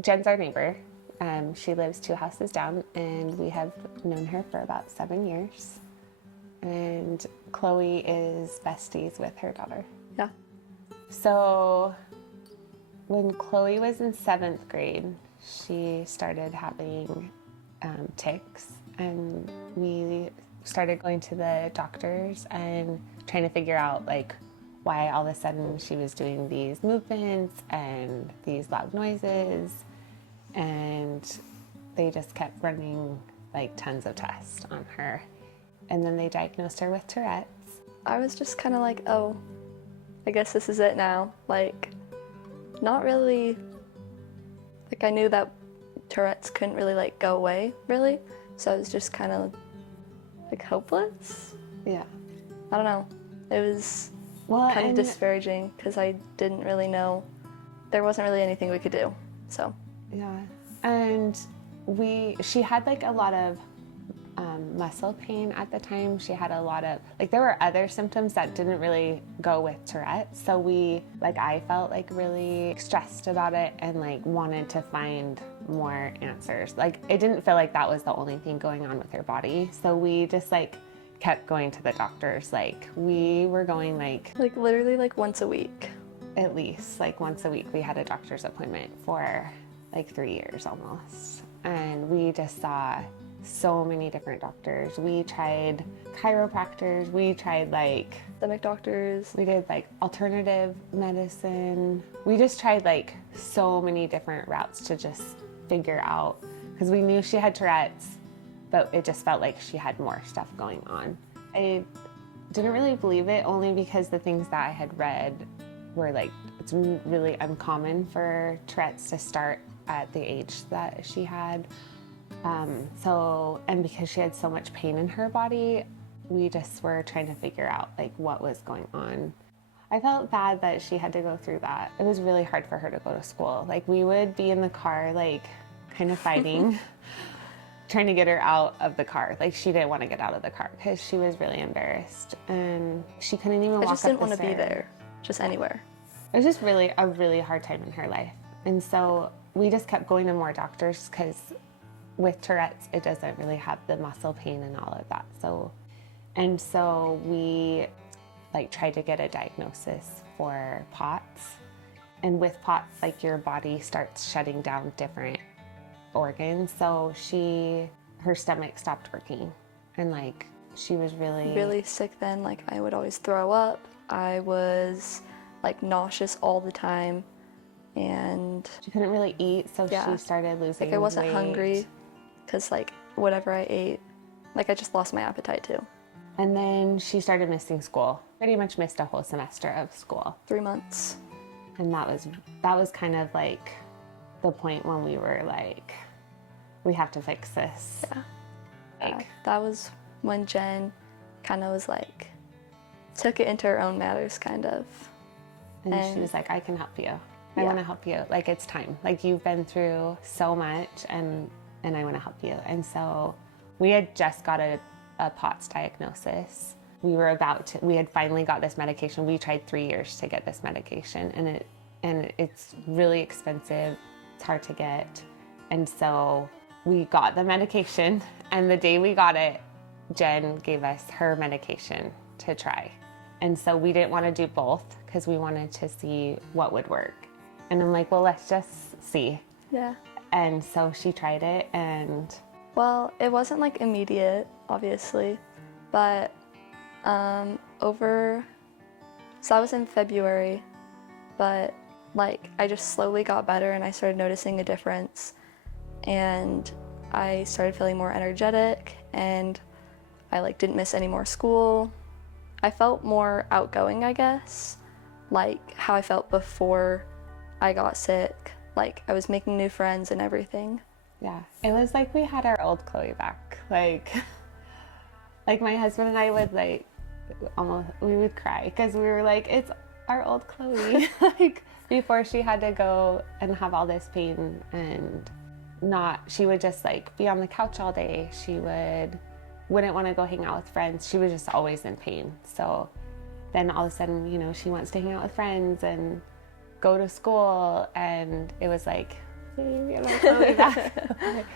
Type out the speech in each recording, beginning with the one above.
Jen's our neighbor. She lives 2 houses down, and we have known her for about 7 years. And Chloe is besties with her daughter. Yeah. So when Chloe was in 7th grade, she started having tics, and we started going to the doctors and trying to figure out like why all of a sudden she was doing these movements and these loud noises, and they just kept running like tons of tests on her, and then they diagnosed her with Tourette's. I was just kind of like, oh, I guess this is it now. Like, not really, like I knew that Tourette's couldn't really like go away, really. So I was just kind of like hopeless. Yeah. I don't know. It was kind of discouraging because I didn't really know, there wasn't really anything we could do, so. Yeah, and she had like a lot of muscle pain at the time. She had a lot of, like there were other symptoms that didn't really go with Tourette's. So I felt like really stressed about it and like wanted to find more answers. Like it didn't feel like that was the only thing going on with her body. So we just like kept going to the doctors. Like we were going like literally like once a week. At least like once a week we had a doctor's appointment for like 3 years almost. And we just saw so many different doctors. We tried chiropractors, we tried like Stomach doctors. We did like alternative medicine. We just tried like so many different routes to just figure out, because we knew she had Tourette's, but it just felt like she had more stuff going on. I didn't really believe it, only because the things that I had read were like, it's really uncommon for Tourette's to start at the age that she had. And because she had so much pain in her body, we just were trying to figure out like what was going on. I felt bad that she had to go through that. It was really hard for her to go to school. Like we would be in the car, like kind of fighting, trying to get her out of the car. Like she didn't want to get out of the car because she was really embarrassed, and she couldn't even walk up the stairs. I just didn't want to be there, just anywhere. It was just really a really hard time in her life. And so we just kept going to more doctors, because with Tourette's, it doesn't really have the muscle pain and all of that. So we like tried to get a diagnosis for POTS. And with POTS, like your body starts shutting down different organs. So her stomach stopped working, and like she was really sick then. Like I would always throw up. I was like nauseous all the time, and she couldn't really eat. So yeah, she started losing weight. Like I wasn't hungry, because like whatever I ate, like I just lost my appetite too. And then she started missing school. Pretty much missed a whole semester of school. 3 months. And that was kind of like the point when we were like, we have to fix this. Yeah. That was when Jen kind of was like, took it into her own matters kind of. And she was like, I can help you. I want to help you. Like, it's time. Like, you've been through so much, and I want to help you. And so we had just got a POTS diagnosis. We had finally got this medication. We tried 3 years to get this medication, and it's really expensive. It's hard to get. And so we got the medication, and the day we got it, Jen gave us her medication to try. And so we didn't want to do both, because we wanted to see what would work. And I'm like, well, let's just see. Yeah. And so she tried it, and... Well, it wasn't like immediate, obviously, but so that was in February, but like I just slowly got better, and I started noticing a difference, and I started feeling more energetic, and I like didn't miss any more school. I felt more outgoing, I guess, like how I felt before I got sick. Like I was making new friends and everything. Yeah, it was like we had our old Chloe back. Like my husband and I would we would cry, because we were like, it's our old Chloe. Like before she had to go and have all this pain, and she would just like be on the couch all day. She wouldn't want to go hang out with friends. She was just always in pain. So then all of a sudden, she wants to hang out with friends and go to school, and it was like baby. I'm like, I'll be back.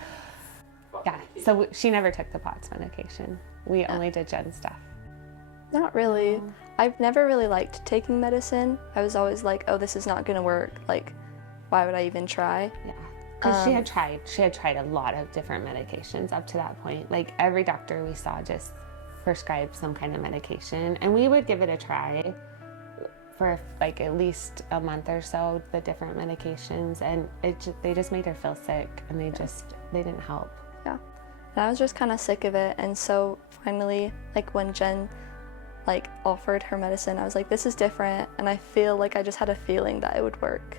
Yeah, so she never took the POTS medication. We only did Jen's stuff. Not really. I've never really liked taking medicine. I was always like, oh, this is not going to work. Like, why would I even try? Yeah, because she had tried a lot of different medications up to that point. Like, every doctor we saw just prescribed some kind of medication, and we would give it a try for like at least a month or so, the different medications, and they just made her feel sick, and they didn't help. Yeah, and I was just kind of sick of it, and so finally, like when Jen like offered her medicine, I was like, this is different, and I feel like I just had a feeling that it would work,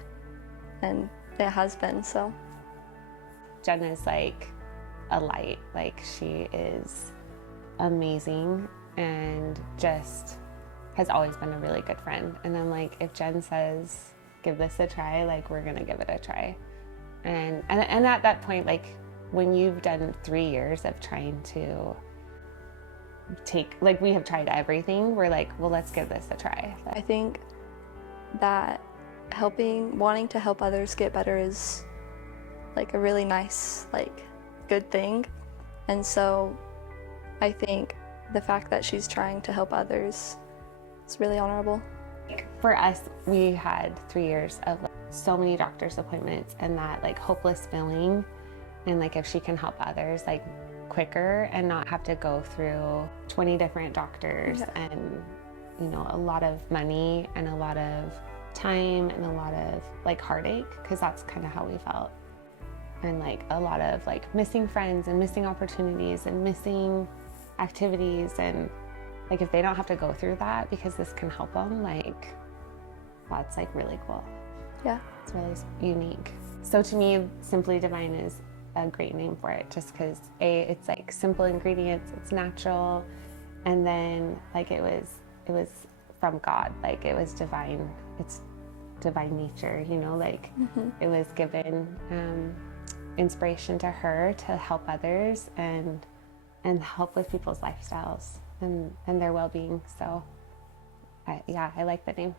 and it has been. So Jen is like a light. Like, she is amazing and just has always been a really good friend. And I'm like, if Jen says give this a try, like, we're gonna give it a try. And at that point, like, when you've done 3 years of trying to take, like, we have tried everything, we're like, well, let's give this a try. I think that wanting to help others get better is like a really nice, like, good thing. And so I think the fact that she's trying to help others is really honorable. For us, we had 3 years of like, so many doctor's appointments and that like hopeless feeling. And like, if she can help others like quicker and not have to go through 20 different doctors and, you know, a lot of money and a lot of time and a lot of like heartache, because that's kind of how we felt. And like a lot of like missing friends and missing opportunities and missing activities, and like, if they don't have to go through that because this can help them, like, that's like really cool. Yeah, it's really unique. So to me, Simply Divine is a great name for it, just because it's like simple ingredients, it's natural, and then like it was from God, like it was divine, it's divine nature, you know, like it was given inspiration to her to help others and help with people's lifestyles and their well-being. So I like the name.